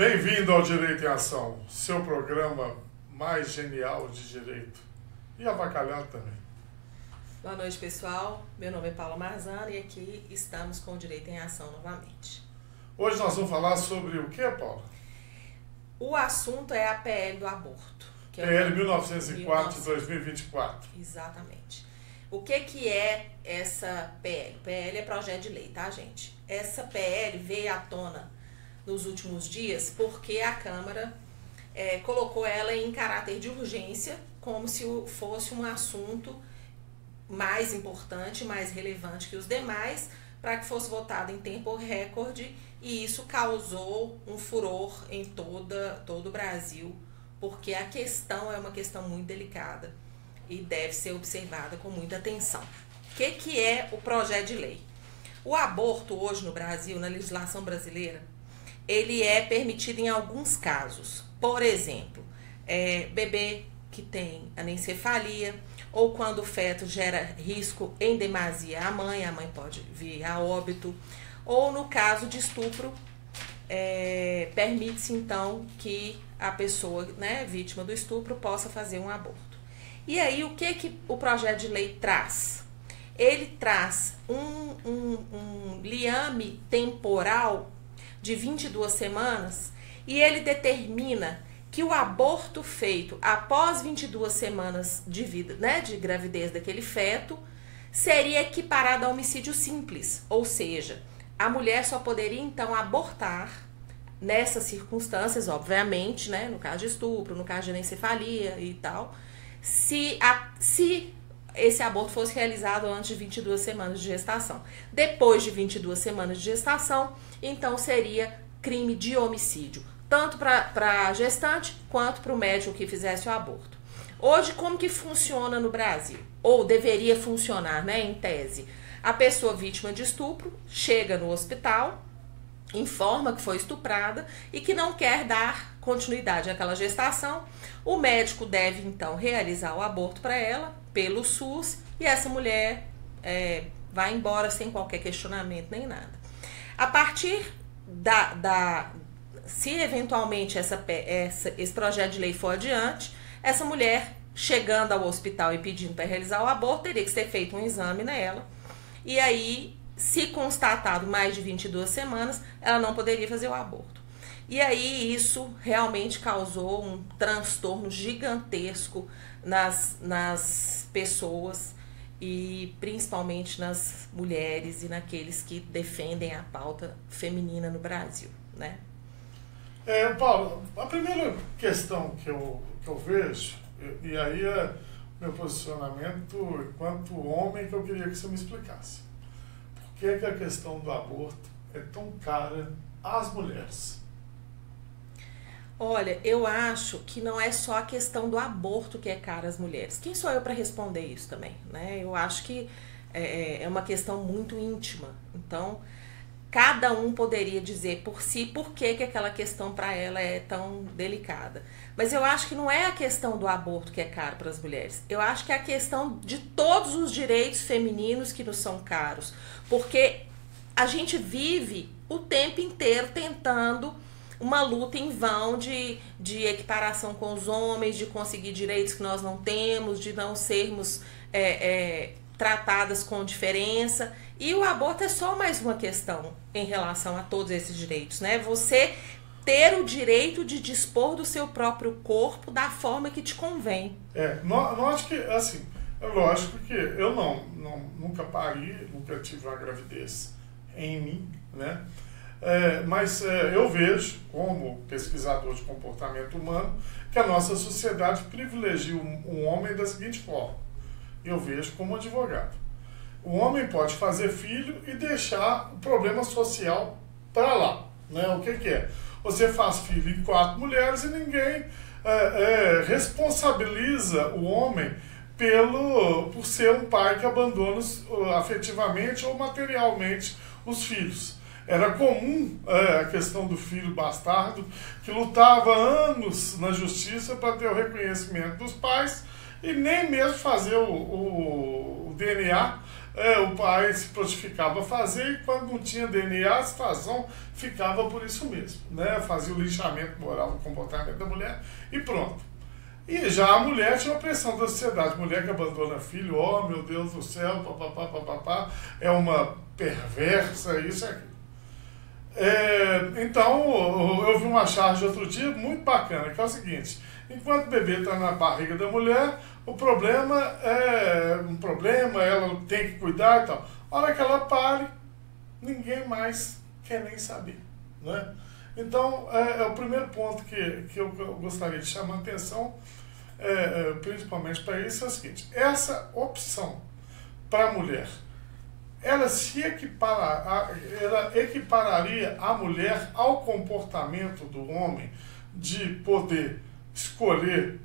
Bem-vindo ao Direito em Ação, seu programa mais genial de direito. E avacalhado também. Boa noite, pessoal. Meu nome é Paula Marzano e aqui estamos com o Direito em Ação novamente. Hoje nós vamos falar sobre o que, Paula? O assunto é a PL do aborto. Que PL 1904 de 2024. Exatamente. O que é essa PL? PL é projeto de lei, tá, gente? Essa PL veio à tona nos últimos dias porque a Câmara colocou ela em caráter de urgência, como se fosse um assunto mais importante, mais relevante que os demais, para que fosse votado em tempo recorde, e isso causou um furor em todo o Brasil, porque a questão é uma questão muito delicada e deve ser observada com muita atenção. O que é o projeto de lei? O aborto hoje no Brasil, na legislação brasileira, ele é permitido em alguns casos. Por exemplo, bebê que tem anencefalia, ou quando o feto gera risco em demasia à mãe, a mãe pode vir a óbito, ou no caso de estupro, permite-se então que a pessoa, vítima do estupro, possa fazer um aborto. E aí, o que o projeto de lei traz? Ele traz um liame temporal de 22 semanas e ele determina que o aborto feito após 22 semanas de vida, de gravidez daquele feto, seria equiparado a homicídio simples, ou seja, a mulher só poderia então abortar nessas circunstâncias, obviamente, no caso de estupro, no caso de anencefalia e tal, se esse aborto fosse realizado antes de 22 semanas de gestação. Depois de 22 semanas de gestação, então seria crime de homicídio, tanto para a gestante quanto para o médico que fizesse o aborto. Hoje, como que funciona no Brasil? Ou deveria funcionar, em tese? A pessoa vítima de estupro chega no hospital, informa que foi estuprada e que não quer dar continuidade àquela gestação. O médico deve, então, realizar o aborto para ela, pelo SUS, e essa mulher vai embora sem qualquer questionamento nem nada. A partir se eventualmente esse projeto de lei for adiante, essa mulher, chegando ao hospital e pedindo para realizar o aborto, teria que ser feito um exame nela, e aí, se constatado mais de 22 semanas, ela não poderia fazer o aborto. E aí, isso realmente causou um transtorno gigantesco nas pessoas, e principalmente nas mulheres e naqueles que defendem a pauta feminina no Brasil, Paulo, a primeira questão que eu vejo, e aí é meu posicionamento enquanto homem, que eu queria que você me explicasse. Por que a questão do aborto é tão cara às mulheres? Olha, eu acho que não é só a questão do aborto que é cara às mulheres. Quem sou eu para responder isso também, Eu acho que é uma questão muito íntima. Então, cada um poderia dizer por si por que aquela questão para ela é tão delicada. Mas eu acho que não é a questão do aborto que é caro para as mulheres. Eu acho que é a questão de todos os direitos femininos que nos são caros. Porque a gente vive o tempo inteiro tentando uma luta em vão de equiparação com os homens, de conseguir direitos que nós não temos, de não sermos tratadas com diferença. E o aborto é só mais uma questão em relação a todos esses direitos, Você ter o direito de dispor do seu próprio corpo da forma que te convém. Note que, assim, é lógico que eu nunca pari, nunca tive uma gravidez em mim, mas eu vejo, como pesquisador de comportamento humano, que a nossa sociedade privilegia um homem da seguinte forma. Eu vejo como advogado. O homem pode fazer filho e deixar o problema social para lá. O que é? Você faz filho em 4 mulheres e ninguém responsabiliza o homem por ser um pai que abandona afetivamente ou materialmente os filhos. Era comum a questão do filho bastardo, que lutava anos na justiça para ter o reconhecimento dos pais e nem mesmo fazer o DNA o pai se prontificava a fazer e quando não tinha DNA, a situação ficava por isso mesmo, né? Fazia o lixamento moral do comportamento da mulher e pronto. E já a mulher tinha uma pressão da sociedade, mulher que abandona filho, oh meu Deus do céu, papapá, papapá, é uma perversa, isso aqui. Então, eu vi uma charge outro dia muito bacana, que é o seguinte: enquanto o bebê está na barriga da mulher, o problema é um problema, ela tem que cuidar e tal. A hora que ela pare, ninguém mais quer nem saber, né? Então, o primeiro ponto que eu gostaria de chamar a atenção, principalmente para isso, é o seguinte: essa opção para a mulher, ela equipararia a mulher ao comportamento do homem de poder escolher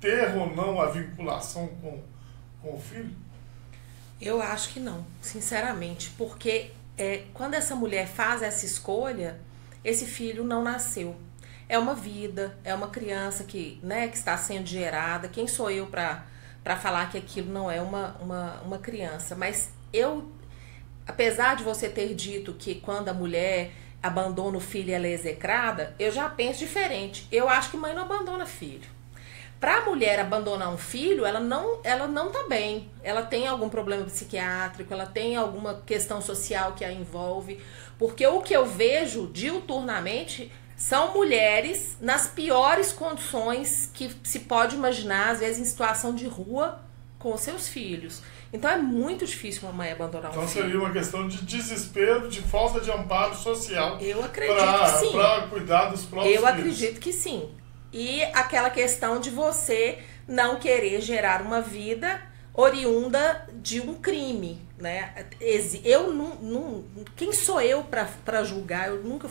ter ou não a vinculação com o filho? Eu acho que não, sinceramente, porque quando essa mulher faz essa escolha, esse filho não nasceu. É uma vida, é uma criança que está sendo gerada. Quem sou eu para falar que aquilo não é uma criança? Mas apesar de você ter dito que quando a mulher abandona o filho ela é execrada, eu já penso diferente. Eu acho que mãe não abandona filho. Para a mulher abandonar um filho, ela não tá bem. Ela tem algum problema psiquiátrico, ela tem alguma questão social que a envolve. Porque o que eu vejo diuturnamente são mulheres nas piores condições que se pode imaginar, às vezes em situação de rua com os seus filhos. Então é muito difícil uma mãe abandonar um filho. Então seria uma questão de desespero, de falta de amparo social. Eu acredito que sim. Para cuidar dos próprios filhos. Eu acredito que sim. E aquela questão de você não querer gerar uma vida oriunda de um crime, né? Eu não quem sou eu para julgar? Eu nunca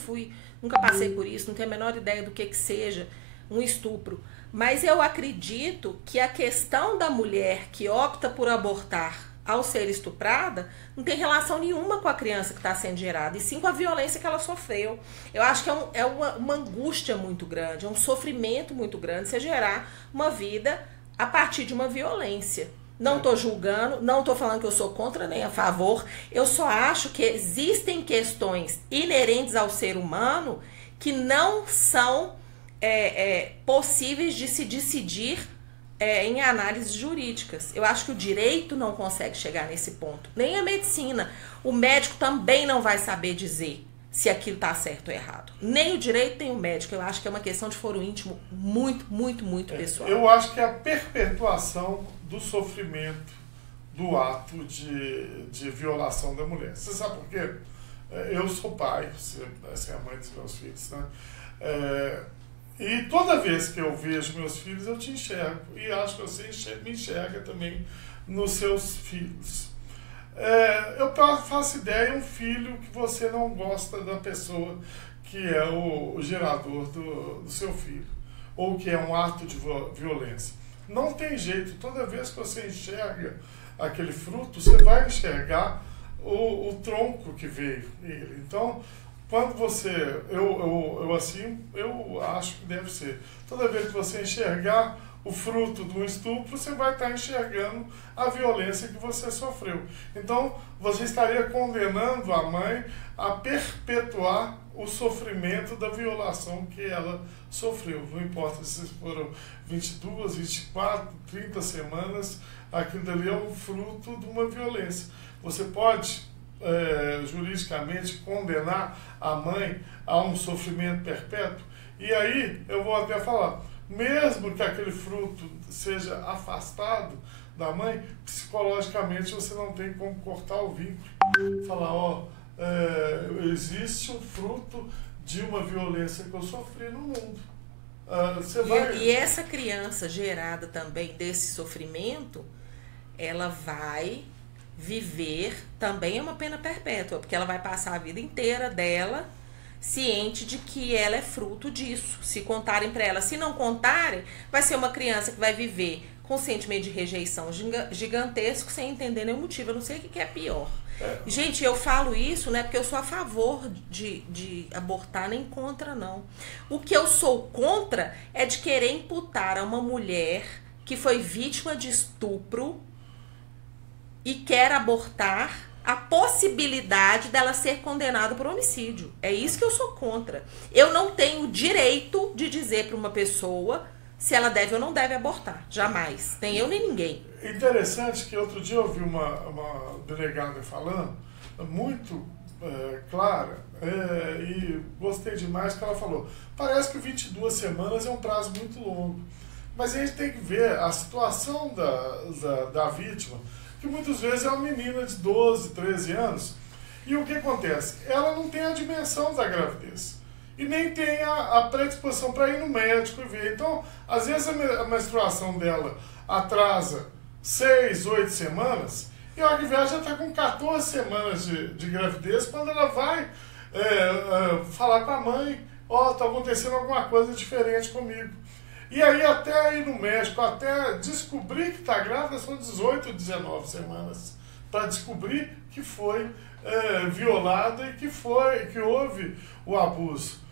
passei por isso, não tenho a menor ideia do que seja um estupro. Mas eu acredito que a questão da mulher que opta por abortar ao ser estuprada não tem relação nenhuma com a criança que está sendo gerada, e sim com a violência que ela sofreu. Eu acho que é uma angústia muito grande, é um sofrimento muito grande você gerar uma vida a partir de uma violência. Não estou julgando, não estou falando que eu sou contra nem a favor, eu só acho que existem questões inerentes ao ser humano que não são possíveis de se decidir em análises jurídicas. Eu acho que o direito não consegue chegar nesse ponto, nem a medicina. O médico também não vai saber dizer se aquilo está certo ou errado. Nem o direito nem o médico. Eu acho que é uma questão de foro íntimo muito, muito, muito pessoal. Eu acho que é a perpetuação do sofrimento do ato de violação da mulher. Você sabe por quê? Eu sou pai, você é a mãe dos meus filhos, né? E toda vez que eu vejo meus filhos, eu te enxergo. E acho que você me enxerga também nos seus filhos. Eu faço ideia de um filho que você não gosta da pessoa que é o gerador do seu filho, ou que é um ato de violência. Não tem jeito, toda vez que você enxerga aquele fruto, você vai enxergar o tronco que veio ele. Então, quando você, eu acho que deve ser, toda vez que você enxergar o fruto do estupro, você vai estar enxergando a violência que você sofreu. Então, você estaria condenando a mãe a perpetuar o sofrimento da violação que ela sofreu. Não importa se foram 22, 24, 30 semanas, aquilo dali é um fruto de uma violência. Você pode, juridicamente, condenar a mãe a um sofrimento perpétuo? E aí, eu vou até falar, mesmo que aquele fruto seja afastado da mãe, psicologicamente você não tem como cortar o vínculo. Falar, existe um fruto de uma violência que eu sofri no mundo. E essa criança gerada também desse sofrimento, ela vai viver também uma pena perpétua, porque ela vai passar a vida inteira dela ciente de que ela é fruto disso. Se contarem para ela, se não contarem, vai ser uma criança que vai viver com um sentimento de rejeição gigantesco, sem entender nenhum motivo. Eu não sei o que é pior. Gente, eu falo isso, né, porque eu sou a favor de abortar, nem contra, não. O que eu sou contra é de querer imputar a uma mulher que foi vítima de estupro e quer abortar a possibilidade dela ser condenada por homicídio. É isso que eu sou contra. Eu não tenho direito de dizer para uma pessoa se ela deve ou não deve abortar. Jamais. Nem eu, nem ninguém. Interessante que outro dia eu ouvi uma delegada falando, muito clara, e gostei demais que ela falou. Parece que 22 semanas é um prazo muito longo. Mas a gente tem que ver a situação da vítima, que muitas vezes é uma menina de 12, 13 anos. E o que acontece? Ela não tem a dimensão da gravidez. E nem tem a predisposição para ir no médico e ver. Então, às vezes a menstruação dela atrasa 6, 8 semanas, e a Guivé já está com 14 semanas de gravidez, quando ela vai falar com a mãe, está acontecendo alguma coisa diferente comigo. E aí até ir no médico, até descobrir que está grávida, são 18, 19 semanas, para descobrir que foi violada e que houve o abuso.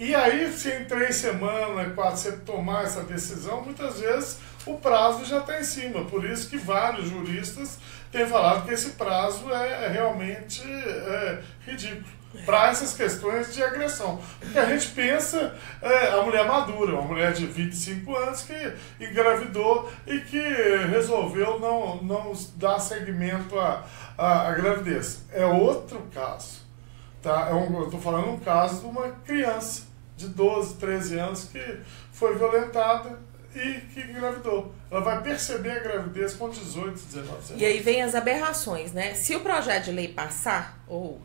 E aí, se em 3 semanas, 4, você tomar essa decisão, muitas vezes o prazo já está em cima. Por isso que vários juristas têm falado que esse prazo é realmente ridículo para essas questões de agressão. Porque a gente pensa a mulher madura, uma mulher de 25 anos que engravidou e que resolveu não dar seguimento à gravidez. É outro caso. Tá? Eu estou falando um caso de uma criança de 12, 13 anos que foi violentada e que engravidou. Ela vai perceber a gravidez com 18, 19 anos. E aí vem as aberrações, né? Se o projeto de lei passar, ou,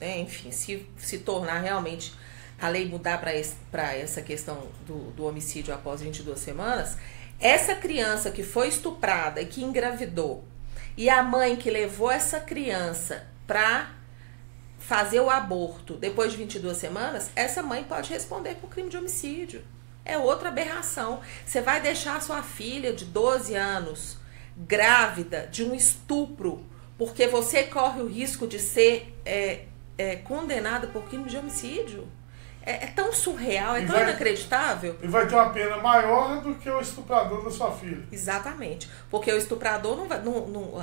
enfim, se tornar realmente a lei mudar para essa questão do homicídio após 22 semanas, essa criança que foi estuprada e que engravidou, e a mãe que levou essa criança para fazer o aborto depois de 22 semanas, essa mãe pode responder por crime de homicídio. É outra aberração. Você vai deixar a sua filha de 12 anos grávida de um estupro porque você corre o risco de ser condenada por crime de homicídio? É tão surreal, tão inacreditável. E vai ter uma pena maior do que o estuprador da sua filha. Exatamente. Porque o estuprador,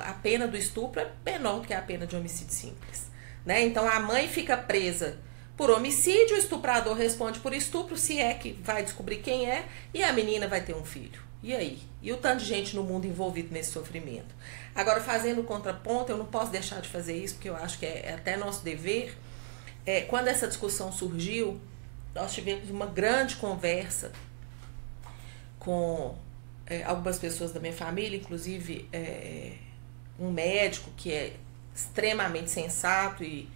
a pena do estupro é menor do que a pena de homicídio simples. Né? Então a mãe fica presa por homicídio, o estuprador responde por estupro, se é que vai descobrir quem é, e a menina vai ter um filho. E aí? E o tanto de gente no mundo envolvido nesse sofrimento? Agora, fazendo o contraponto, eu não posso deixar de fazer isso, porque eu acho que é até nosso dever. Quando essa discussão surgiu, nós tivemos uma grande conversa com algumas pessoas da minha família, inclusive um médico que é extremamente sensato e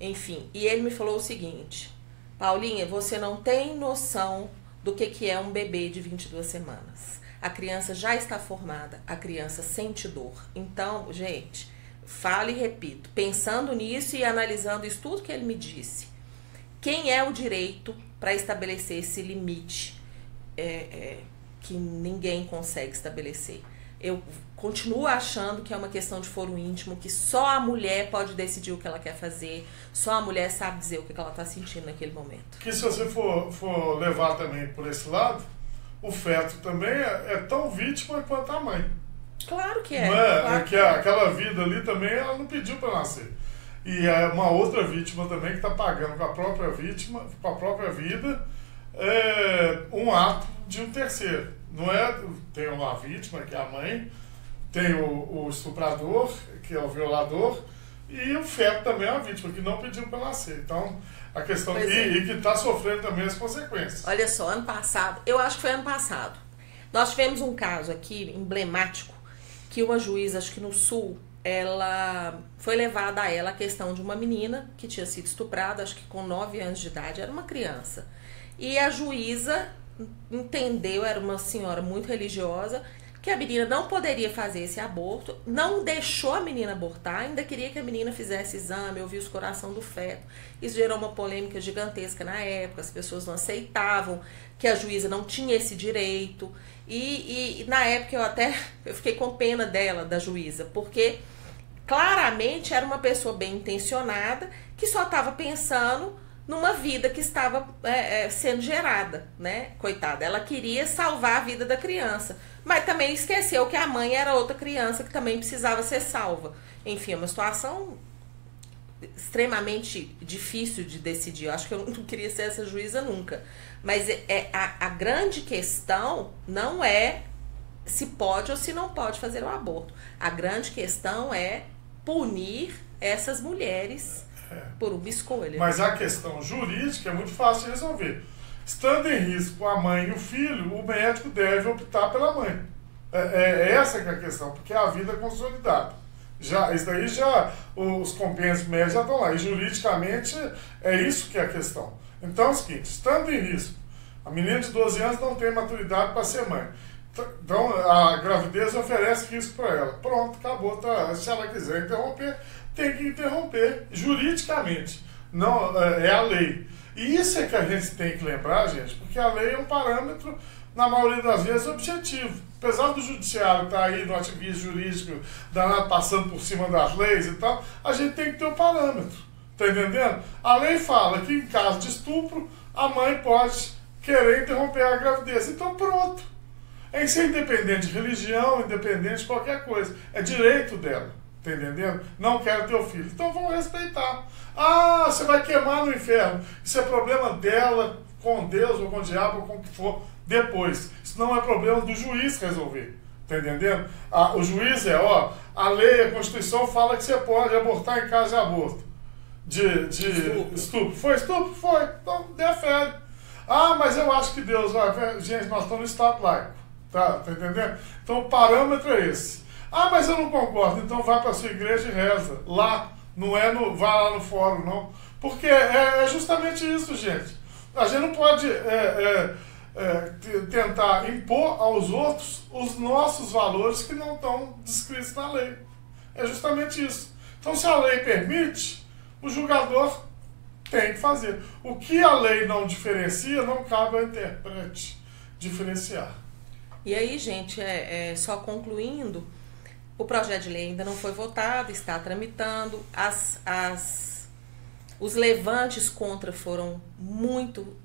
enfim, e ele me falou o seguinte: Paulinha, você não tem noção do que é um bebê de 22 semanas. A criança já está formada, a criança sente dor. Então, gente, falo e repito, pensando nisso e analisando isso tudo que ele me disse, quem é o direito para estabelecer esse limite que ninguém consegue estabelecer? Eu continuo achando que é uma questão de foro íntimo, que só a mulher pode decidir o que ela quer fazer, só a mulher sabe dizer o que ela está sentindo naquele momento. Que se você for levar também por esse lado, o feto também é tão vítima quanto a mãe. Claro que é. Não é? Claro que aquela vida ali também ela não pediu para nascer. E é uma outra vítima também que está pagando com a própria vítima, com a própria vida, um ato de um terceiro. Não é? Tem uma vítima, que é a mãe, tem o estuprador, que é o violador, e o feto também é uma vítima, que não pediu para nascer. Então, a questão... E que está sofrendo também as consequências. Olha só, ano passado, eu acho que foi ano passado, nós tivemos um caso aqui, emblemático, que uma juíza, acho que no Sul, ela foi levada a ela a questão de uma menina que tinha sido estuprada, acho que com 9 anos de idade, era uma criança. E a juíza entendeu, era uma senhora muito religiosa, que a menina não poderia fazer esse aborto, não deixou a menina abortar, ainda queria que a menina fizesse exame, ouvisse o coração do feto. Isso gerou uma polêmica gigantesca na época, as pessoas não aceitavam que a juíza não tinha esse direito. E na época eu fiquei com pena dela, da juíza, porque claramente era uma pessoa bem intencionada, que só estava pensando numa vida que estava sendo gerada, né? Coitada, ela queria salvar a vida da criança. mas também esqueceu que a mãe era outra criança que também precisava ser salva. Enfim, é uma situação extremamente difícil de decidir. Eu acho que eu não queria ser essa juíza nunca. Mas a grande questão não é se pode ou se não pode fazer o aborto. A grande questão é punir essas mulheres por uma escolha. Mas a questão jurídica é muito fácil de resolver. Estando em risco a mãe e o filho, o médico deve optar pela mãe. Essa que é a questão, porque é a vida consolidada. Isso daí os compêndios médicos já estão lá. E juridicamente é isso que é a questão. Então é o seguinte, estando em risco, a menina de 12 anos não tem maturidade para ser mãe. Então a gravidez oferece risco para ela. Pronto, acabou. Se ela quiser interromper, tem que interromper juridicamente. Não, é a lei. E isso é que a gente tem que lembrar, gente, porque a lei é um parâmetro, na maioria das vezes, objetivo. Apesar do judiciário estar aí no ativismo jurídico, danado, passando por cima das leis e tal, a gente tem que ter o parâmetro. Tá entendendo? A lei fala que em caso de estupro, a mãe pode querer interromper a gravidez. Então pronto. Isso é independente de religião, independente de qualquer coisa. É direito dela. Tá entendendo? Não quero ter o filho. Então vamos respeitar. Ah, você vai queimar no inferno. Isso é problema dela com Deus ou com o diabo ou com o que for depois. Isso não é problema do juiz resolver. Tá entendendo? O juiz a lei, a Constituição fala que você pode abortar em caso de aborto. De estupro. Foi estupro? Foi. Então defere. Ah, mas eu acho que Deus vai... Gente, nós estamos no Estado laico. Tá entendendo? Então o parâmetro é esse. Ah, mas eu não concordo. Então vai para a sua igreja e reza. Lá. Não vai lá no fórum, não. Porque é justamente isso, gente. A gente não pode tentar impor aos outros os nossos valores que não estão descritos na lei. É justamente isso. Então, se a lei permite, o julgador tem que fazer. O que a lei não diferencia, não cabe ao intérprete diferenciar. E aí, gente, só concluindo, o projeto de lei ainda não foi votado, está tramitando, os levantes contra foram muito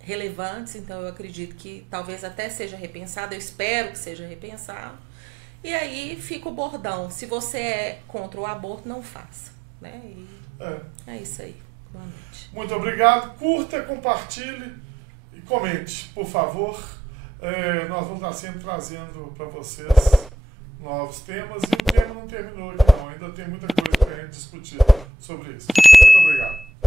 relevantes, então eu acredito que talvez até seja repensado, eu espero que seja repensado. E aí fica o bordão, se você é contra o aborto, não faça. Né? É isso aí. Boa noite. Muito obrigado. Curta, compartilhe e comente, por favor. Nós vamos estar sempre trazendo para vocês novos temas e o tema não terminou aqui não. Ainda tem muita coisa para a gente discutir sobre isso. Muito obrigado.